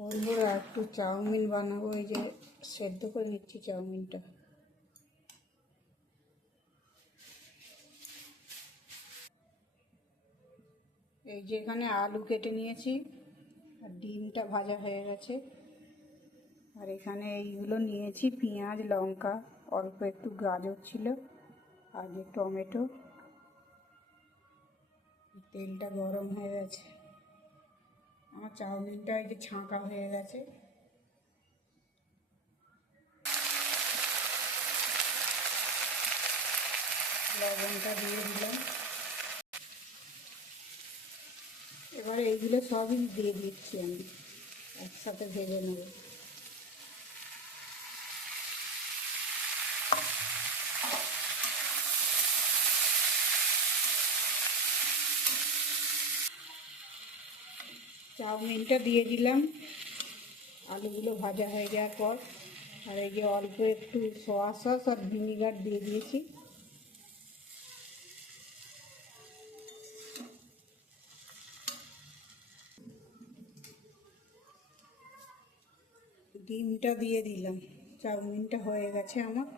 বন্ধুরা একটু চাউমিন বানাবো। এই যে সেদ্ধ করে নিচ্ছি চাউমিনটা। এই যে এখানে আলু কেটে নিয়েছি আর ডিমটা ভাজা হয়ে গেছে। আর এখানে এইগুলো নিয়েছি, পেঁয়াজ, লঙ্কা, অল্প একটু গাজর ছিল আর যে টমেটো। তেলটা গরম হয়ে গেছে। আমার চাউমিনটা এই যে ছাঁকা হয়ে গেছে। লবণটা দিয়ে দিলাম। এবার এইগুলো সবই দিয়ে দিচ্ছি, আমি একসাথে ভেজে নেব। চাউমিনটা দিয়ে দিলাম আলুগুলো ভাজা হয়ে যাওয়ার পর। আর এই যে অল্প একটু সয়া সস আর ভিনিগার দিয়ে দিয়েছি। ডিমটা দিয়ে দিলাম। চাউমিনটা হয়ে গেছে আমার।